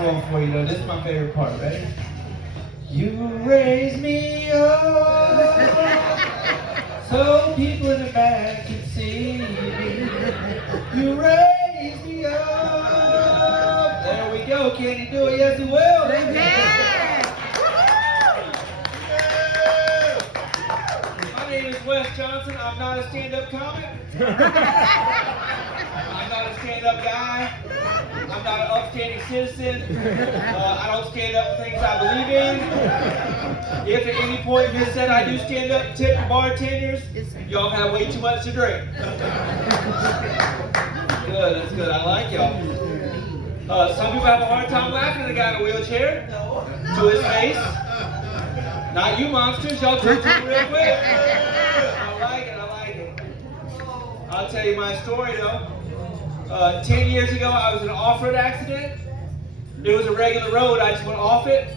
got one for you though. This is my favorite part. Ready? You raise me up so people in the back can see me. You raise me up. There we go. Can he do it? Yes, he will. My name is Wes Johnson. I'm not a stand-up comic. I'm not a stand-up guy. I'm not an upstanding citizen. I don't stand up for things I believe in. If at any point you said I do stand up and tip the bartenders, y'all have way too much to drink. Good, that's good. I like y'all. Some people have a hard time laughing at a guy in a wheelchair to his face. Not you monsters, y'all took it real quick. I like it, I like it. I'll tell you my story though. 10 years ago, I was in an off-road accident. It was a regular road, I just went off it.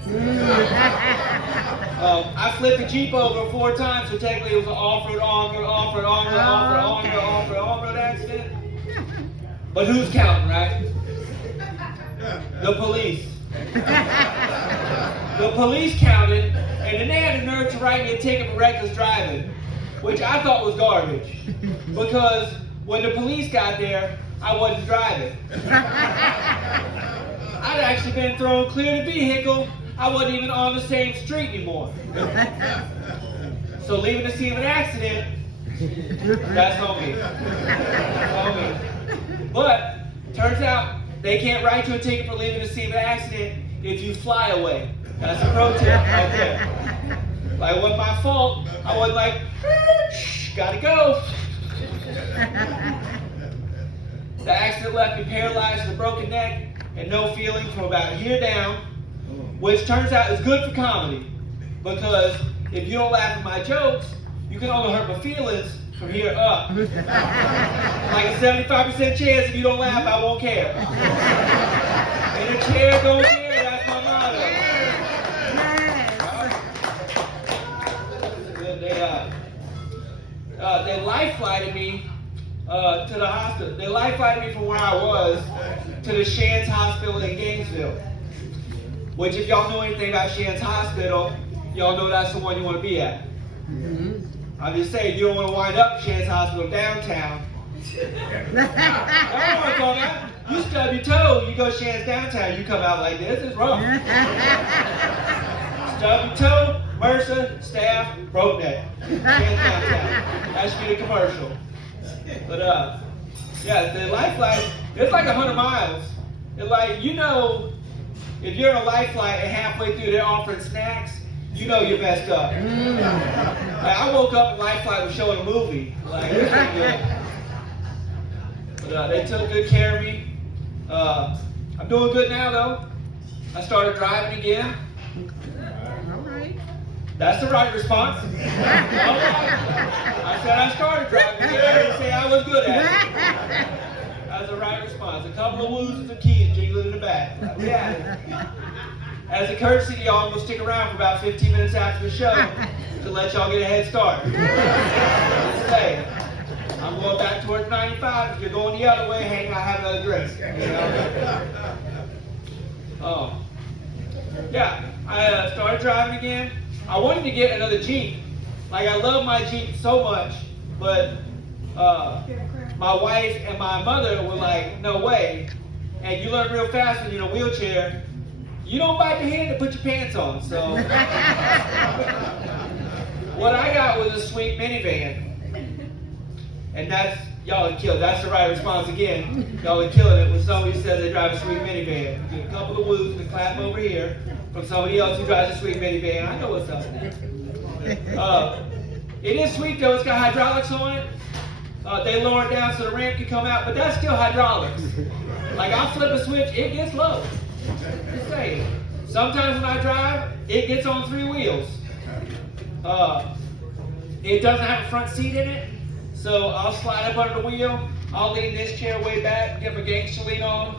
I flipped the Jeep over 4 times, so technically it was an off-road, on-road, off-road, on-road, off-road, on-road, off-road, on-road accident. But who's counting, right? The police. The police counted, and then they had the nerve to write me a ticket for reckless driving, which I thought was garbage. Because when the police got there, I wasn't driving. I'd actually been thrown clear of the vehicle. I wasn't even on the same street anymore. So leaving the scene of an accident, that's on me. That's on me. But turns out they can't write you a ticket for leaving the scene of an accident if you fly away. That's a pro tip right there. Like, it wasn't my fault. I wasn't like, gotta go. The accident left me paralyzed with a broken neck and no feeling from about here down, which turns out is good for comedy, because if you don't laugh at my jokes, you can only hurt my feelings from here up. Like a 75% chance if you don't laugh, I won't care. In a chair, don't care, that's my motto. They life-flighted me to the hospital. They life-flighted me from where I was to the Shands Hospital in Gainesville. Which, if y'all know anything about Shands Hospital, y'all know that's the one you want to be at. I'm just saying, you don't want to wind up at Shands Hospital downtown. I don't want to call that. You stub your toe, you go Shands downtown, you come out like this. It's rough. Stub your toe, MRSA, staff, broke neck. Shands downtown. That should be the commercial. But yeah, the life flight, it's like 100 miles. It's like, you know, if you're in a life flight and halfway through they're offering snacks, you know you're messed up. Like, I woke up and life flight was showing a movie. Like, it was pretty good. But they took good care of me. I'm doing good now though. I started driving again. That's the right response. I said I started driving again. I didn't say I was good at it. That's the right response. A couple of woos and some keys jingling in the back. Yeah. As a courtesy to y'all, I'm going to stick around for about 15 minutes after the show to let y'all get a head start. Just say, I'm going back towards 95. If you're going the other way, hang out, have another drink. You know? Yeah, I started driving again. I wanted to get another Jeep. Like, I love my Jeep so much, but my wife and my mother were like, no way. And you learn real fast when you're in a wheelchair, you don't bite your hand to put your pants on. So what I got was a sweet minivan. And that's, y'all are killed. That's the right response again. Y'all are killing it when somebody says they drive a sweet minivan. Get a couple of woos and clap over here from somebody else who drives a sweet minivan. I know what's up. It is sweet though. It's got hydraulics on it. They lower it down so the ramp can come out, but that's still hydraulics. Like, I'll flip a switch, it gets low. Just saying. Sometimes when I drive, it gets on 3 wheels. It doesn't have a front seat in it, so I'll slide up under the wheel. I'll lean this chair way back, get my gangster lean on.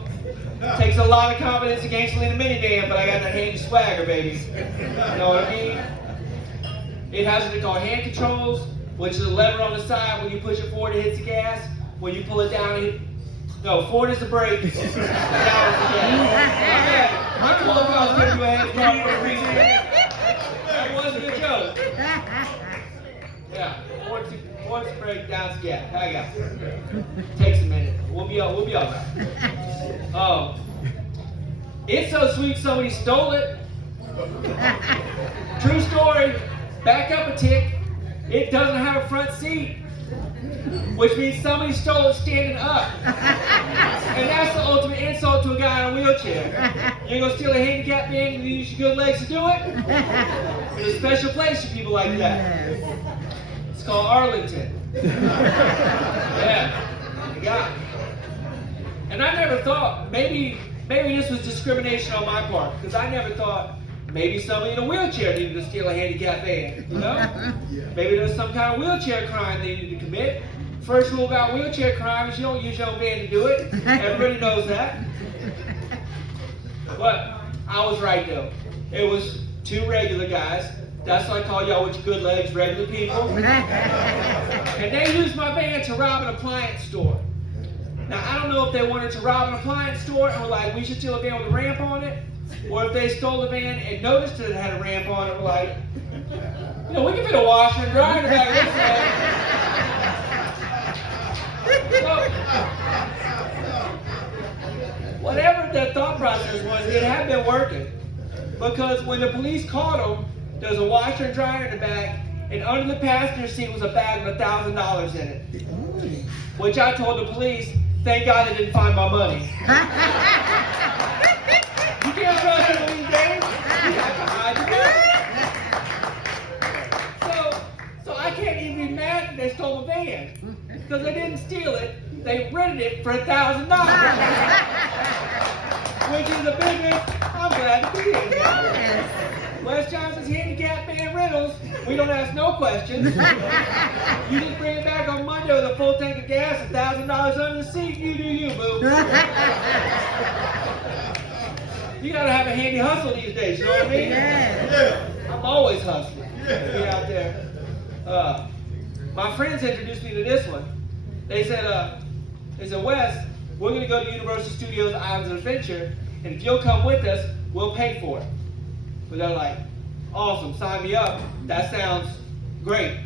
Takes a lot of confidence to gangster lean a minivan, but I got that handy swagger, baby. You know what I mean? It has what they call hand controls, which is a lever on the side. When you push it forward, it hits the gas. When you pull it down, no, forward is the brake. Down is the gas. I told him I was going to do a head start for Breezy. That wasn't a joke. Yeah, once break down scat. I got it. Takes a minute. We'll be all right. It's so sweet somebody stole it. True story. Back up a tick. It doesn't have a front seat, which means somebody stole it standing up. And that's the ultimate insult to a guy in a wheelchair. You're going to steal a handicap van and use your good legs to do it? There's a special place for people like that. It's called Arlington. Yeah, you got it. And I never thought, maybe this was discrimination on my part, because I never thought maybe somebody in a wheelchair needed to steal a handicap van, you know? Maybe there's some kind of wheelchair crime they needed to commit. First rule about wheelchair crime is you don't use your own van to do it. Everybody knows that. But I was right though. It was two regular guys. That's what I call y'all with your good legs, regular people. And they used my van to rob an appliance store. Now, I don't know if they wanted to rob an appliance store and were like, we should steal a van with a ramp on it, or if they stole the van and noticed that it had a ramp on it and were like, you know, we can fit a washer and dryer in the back of this van. So, whatever their thought process was, it had been working. Because when the police caught them, there was a washer and dryer in the back, and under the passenger seat was a bag with $1,000 in it. Which I told the police, thank God they didn't find my money. You can't trust them these days. You have to hide your money. So I can't even be mad that they stole the van. Because they didn't steal it, they rented it for $1,000. Which is the biggest, I'm glad to be here. Wes Johnson's handicap van rentals, we don't ask no questions. You just bring it back on Monday with a full tank of gas, $1,000 under the seat, you do you, boo. You gotta have a handy hustle these days, you know what I mean? Yeah. I'm always hustling. Be out there. My friends introduced me to this one. They said, Wes, we're gonna go to Universal Studios Islands of Adventure, and if you'll come with us, we'll pay for it. But they're like, awesome, sign me up. That sounds great.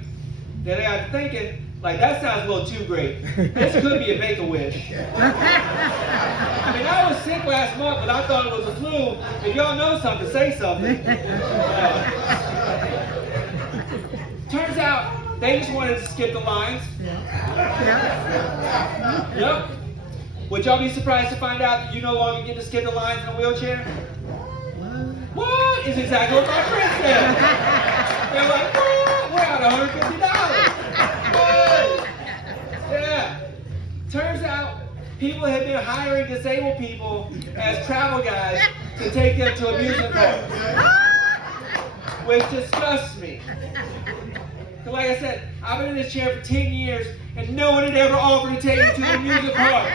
Then I got thinking, like, that sounds a little too great. This could be a Make-A-Wish. I mean, I was sick last month, but I thought it was a flu. If y'all know something, say something. Turns out, they just wanted to skip the lines. Yep. Would y'all be surprised to find out that you no longer get to skip the lines in a wheelchair? What? Is exactly what my friend said. They're like, what? We're out $150. What? Yeah. Turns out people have been hiring disabled people as travel guides to take them to amusement parks, which disgusts me. Because like I said, I've been in this chair for 10 years and no one had ever offered to take me to an amusement park.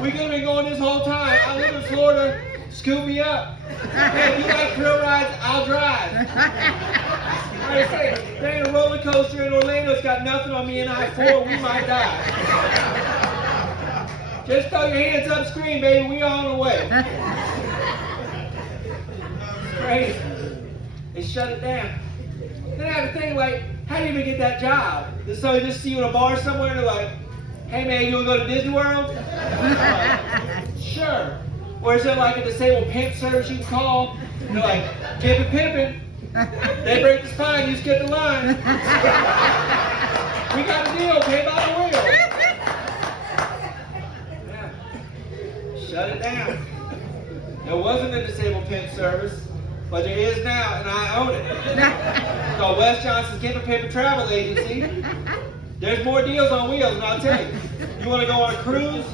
We could have been going this whole time. I live in Florida. Scoop me up. Hey, if you like thrill rides, I'll drive. Like I say, there ain't a roller coaster in Orlando that's got nothing on me in I-4, we might die. Just throw your hands up, scream, baby, we on the way. It's crazy. They shut it down. Then I have to think, like, how do you even get that job? Does somebody just see you in a bar somewhere and they're like, hey man, you wanna go to Disney World? Sure. Or is there like a disabled pimp service you can call? And they're like, pimpin'. They break the spine, you skip the line. We got a deal, pay by the wheel. Yeah. Shut it down. There wasn't a disabled pimp service, but there is now, and I own it. It's called Wes Johnson's Gift Pimp Travel Agency. There's more deals on wheels, and I'll tell you. You want to go on a cruise?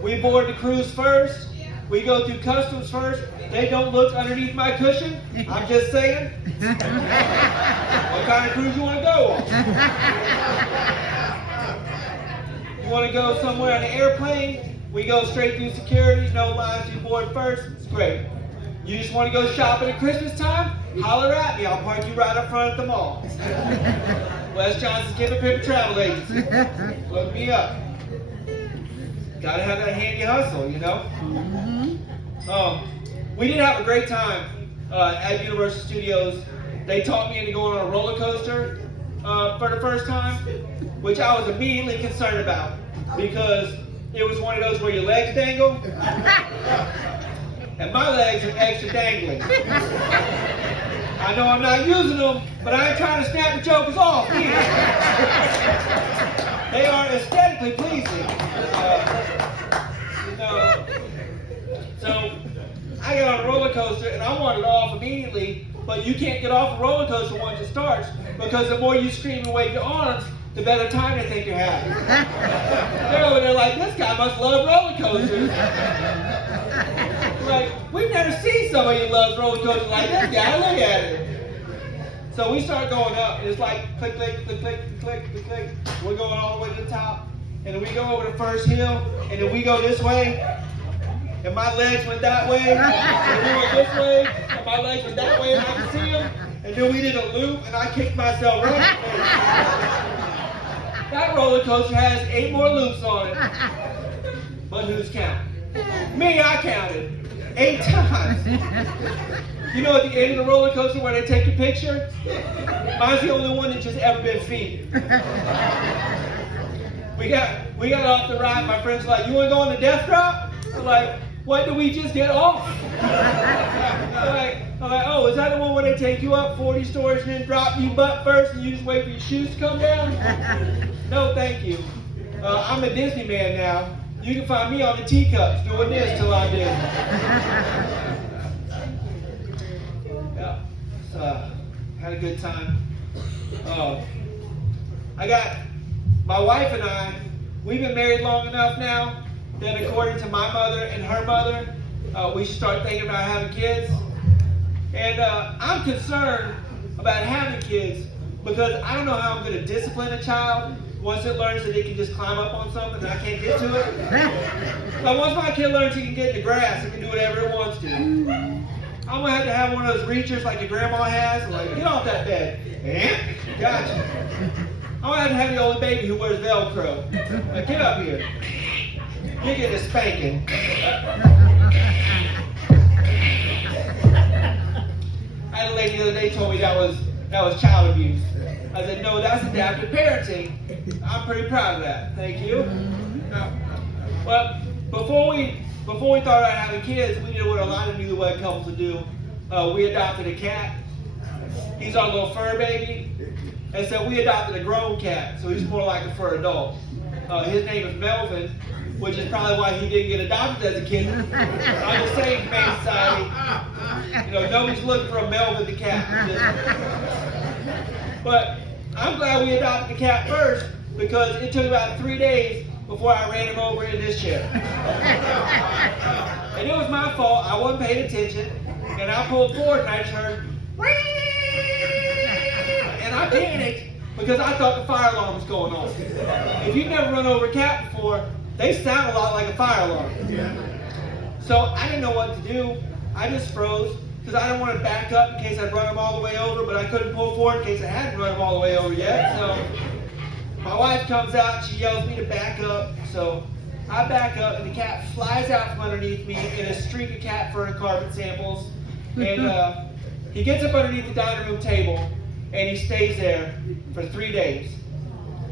We board the cruise first. We go through customs first. They don't look underneath my cushion. I'm just saying. What kind of cruise you want to go on? You want to go somewhere on an airplane? We go straight through security, no lines, you board first. It's great. You just want to go shopping at Christmas time? Holler at me. I'll park you right up front at the mall. Wes Johnson's Gift Pimp Travel Agency. Look me up. Gotta have that handy hustle, you know? we did have a great time at Universal Studios. They taught me into going on a roller coaster for the first time, which I was immediately concerned about because it was one of those where your legs dangle, and my legs are extra dangling. I know I'm not using them, but I ain't trying to snap the jokers off either. They are aesthetically pleasing. So I got on a roller coaster and I wanted off immediately, but you can't get off a roller coaster once it starts because the more you scream and wave your arms, the better time they think you're having. They're over there like, this guy must love roller coasters. Like, we've never seen somebody who loves roller coasters like this guy. Look at him. So we start going up, and it's like click, click, click, click, click, click, click. We're going all the way to the top, and then we go over the first hill, and then we go this way, and my legs went that way, and we went this way, and my legs went that way, and I could see them, and then we did a loop, and I kicked myself right in the face. That roller coaster has 8 more loops on it, but who's counting? Me, I counted 8 times. You know, at the end of the roller coaster where they take your picture? Mine's the only one that's just ever been feed. We got off the ride. My friends were like, you want to go on the death drop? I'm like, what did we just get off? I'm like, oh, is that the one where they take you up 40 stories and then drop you butt first and you just wait for your shoes to come down? No, thank you. I'm a Disney man now. You can find me on the teacups doing this till I'm dead. Yeah, so, had a good time. My wife and I, we've been married long enough now that according to my mother and her mother, we should start thinking about having kids. And I'm concerned about having kids because I don't know how I'm going to discipline a child once it learns that it can just climb up on something and I can't get to it. But once my kid learns he can get in the grass, it can do whatever it wants to. I'm going to have one of those reachers like your grandma has. I'm like, get off that bed. Gotcha. I'm going to have the old baby who wears Velcro. Like, get up here. You're getting a spanking. I had a lady the other day told me that was child abuse. I said, no, that's adaptive parenting. I'm pretty proud of that. Thank you. Well, before we thought about having kids, we did what a lot of newlywed couples would do. We adopted a cat. He's our little fur baby. And so we adopted a grown cat, so he's more like a fur adult. His name is Melvin, which is probably why he didn't get adopted as a kid. I'm just saying, Humane Society, nobody's looking for a Melvin the cat. But I'm glad we adopted the cat first because it took about 3 days before I ran him over in this chair. And it was my fault. I wasn't paying attention. And I pulled forward and I just heard, and I panicked because I thought the fire alarm was going off. If you've never run over a cat before, they sound a lot like a fire alarm. So I didn't know what to do. I just froze because I didn't want to back up in case I'd run him all the way over, but I couldn't pull forward in case I hadn't run him all the way over yet. So my wife comes out, she yells at me to back up. So I back up and the cat flies out from underneath me in a streak of cat fur and carpet samples. And he gets up underneath the dining room table and he stays there for 3 days.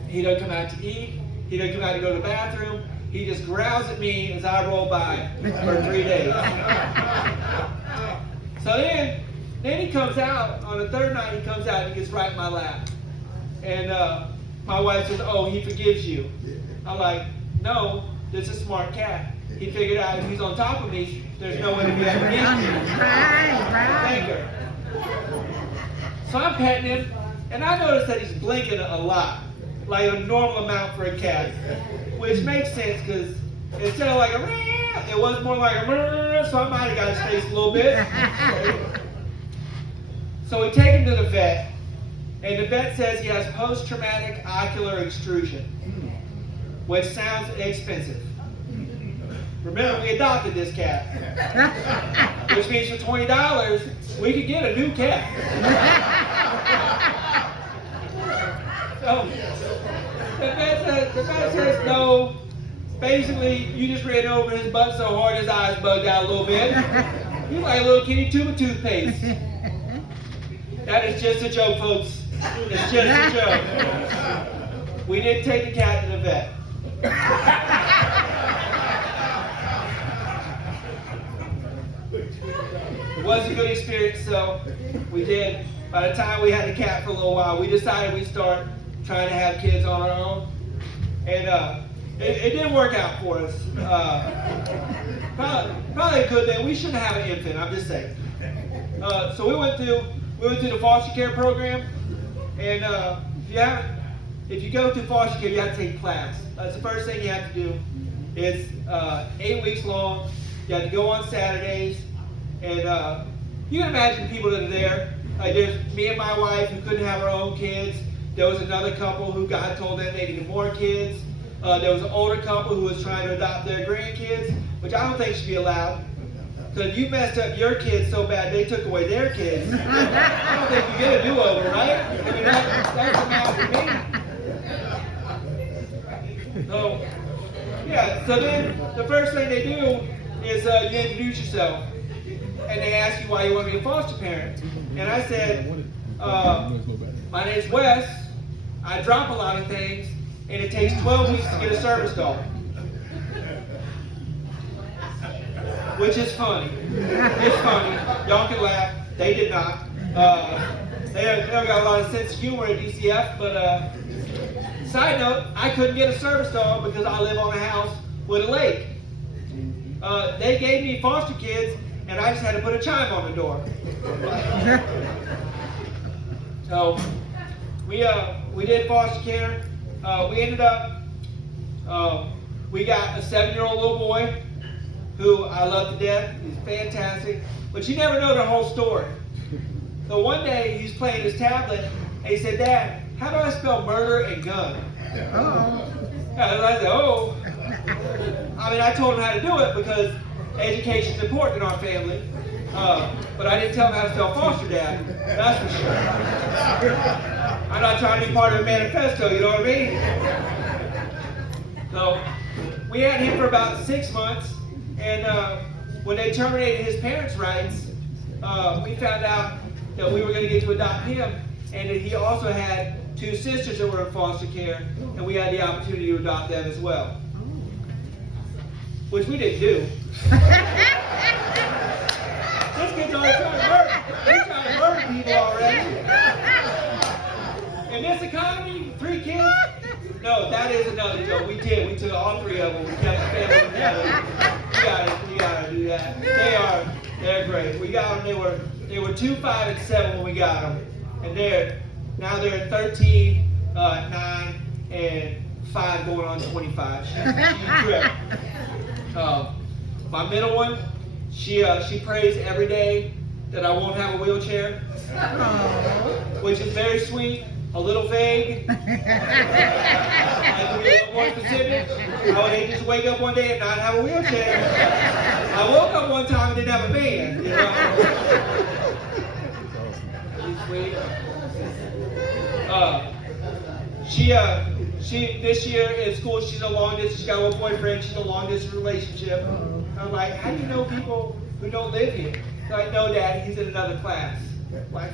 He doesn't come out to eat. He doesn't come out to go to the bathroom. He just growls at me as I roll by for 3 days. So then he comes out, on the third night he comes out and he gets right in my lap. And my wife says, oh, he forgives you. I'm like, no, this is a smart cat. He figured out if he's on top of me, there's no way to be against me. Thank her. So I'm petting him, and I noticed that he's blinking a lot, like a normal amount for a cat, which makes sense because instead of like a meow, it was more like a meow, so I might have got his face a little bit. So we take him to the vet, and the vet says he has post-traumatic ocular extrusion, which sounds expensive. Remember, we adopted this cat, which means for $20, we could get a new cat. So, the vet says no. Basically, you just ran over his butt so hard his eyes bugged out a little bit. He's like a little kitty tube of toothpaste. That is just a joke, folks. It's just a joke. We didn't take the cat to the vet. It was a good experience, so we did. By the time we had the cat for a little while, we decided we'd start trying to have kids on our own. And it didn't work out for us. Probably a good thing. We shouldn't have an infant, I'm just saying. So we went through the foster care program, and if you go through foster care, you have to take class. That's the first thing you have to do. It's 8 weeks long. You have to go on Saturdays, and you can imagine people that are there. There's me and my wife who couldn't have our own kids. There was another couple who God told them they needed more kids. There was an older couple who was trying to adopt their grandkids, which I don't think should be allowed. Because you messed up your kids so bad they took away their kids. I don't think you get a do-over, right? I mean, that's the matter for me. So, yeah, so then the first thing they do is you introduce yourself. And they ask you why you want to be a foster parent. And I said, my name's Wes. I drop a lot of things, and it takes 12 weeks to get a service dog. Which is funny. It's funny. Y'all can laugh. They did not. They got a lot of sense of humor at DCF, but side note, I couldn't get a service dog because I live on a house with a lake. They gave me foster kids, and I just had to put a chime on the door. So we did foster care. We ended up we got a 7-year-old little boy who I love to death. He's fantastic, but you never know the whole story. So one day he's playing his tablet, and he said, "Dad, how do I spell murder and gun?" Oh. And I said, "Oh." I mean, I told him how to do it because education is important in our family, but I didn't tell him how to spell foster dad. That's for sure. I'm not trying to be part of a manifesto, you know what I mean? So we had him for about 6 months, and when they terminated his parents' rights, we found out that we were going to get to adopt him, and that he also had 2 sisters that were in foster care, and we had the opportunity to adopt them as well. Which we didn't do. This kid's already trying to murder. He's trying to murder people already. In this economy, 3 kids? No, that is another joke. We did. We took all 3 of them. We kept the family together. We gotta do that. They're great. We got them. They were 2, 5, and 7 when we got them, and now they're 13, 9, and 5 going on 25. She's great. My middle one, she prays every day that I won't have a wheelchair, which is very sweet, a little vague. Like to be a little more specific. I would hate to just wake up one day and not have a wheelchair. I woke up one time and didn't have a van, you know. Sweet. She this year in school, she's a long distance. She's got one boyfriend. She's in a long distance relationship. I'm like, how do you know people who don't live here? She's like, no, Dad, he's in another class. Like,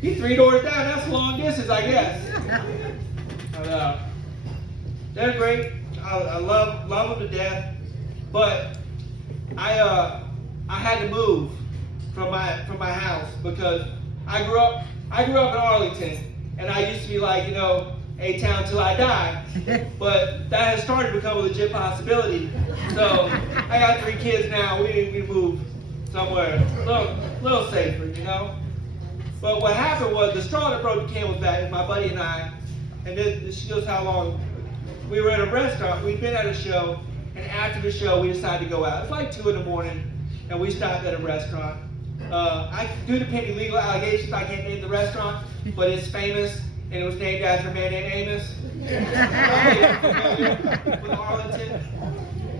he's 3 doors down. That's long distance, I guess. They're great. I love them to death. But I had to move from my house because I grew up in Arlington, and I used to be like, A-town till I die, but that has started to become a legit possibility. So I got 3 kids now. We moved somewhere a little safer, But what happened was the straw that broke the camel's back was my buddy and I, and this shows how long. We were at a restaurant. We'd been at a show, and after the show, we decided to go out. It's like 2 in the morning, and we stopped at a restaurant. Due to pending legal allegations, I can't name the restaurant, but it's famous. And it was named after a man named Amos. With Arlington.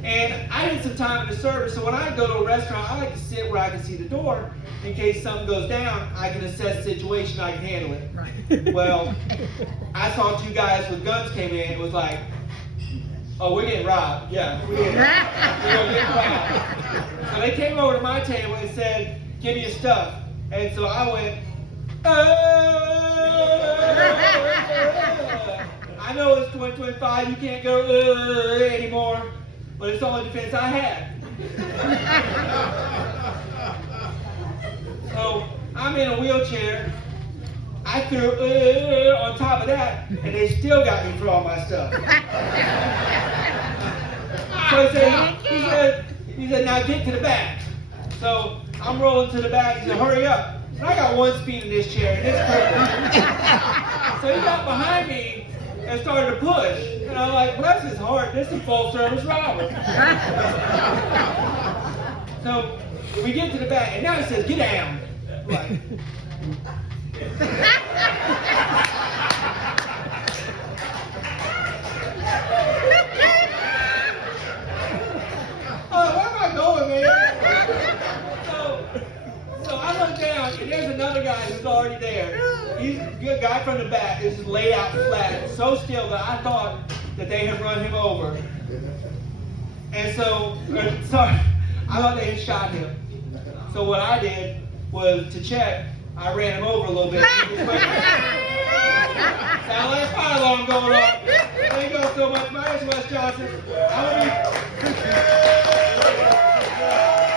And I did some time in the service, so when I go to a restaurant, I like to sit where I can see the door. In case something goes down, I can assess the situation, I can handle it. Right. Well, I saw 2 guys with guns came in. It was like, Oh, we're getting robbed. Yeah, we're getting robbed. So they came over to my table and said, give me your stuff. And so I went, I know it's 2025, you can't go anymore, but it's the only defense I had. So I'm in a wheelchair. I threw on top of that, and they still got me for all my stuff. So he said, now get to the back. So I'm rolling to the back. He said, hurry up. And I got one speed in this chair, and it's perfect. So he got behind me and started to push. And I'm like, bless his heart, this is full service robber. So we get to the back, and now it says, get down. I'm like, oh, where am I going, man? So I look down, and there's another guy who's already there. He's a good guy from the back. Is just laid out flat, so still that I thought that they had run him over. And so, sorry, I thought they had shot him. So what I did was to check. I ran him over a little bit. Sound like a fire alarm going off. Thank you all so much. My name is Wes Johnson.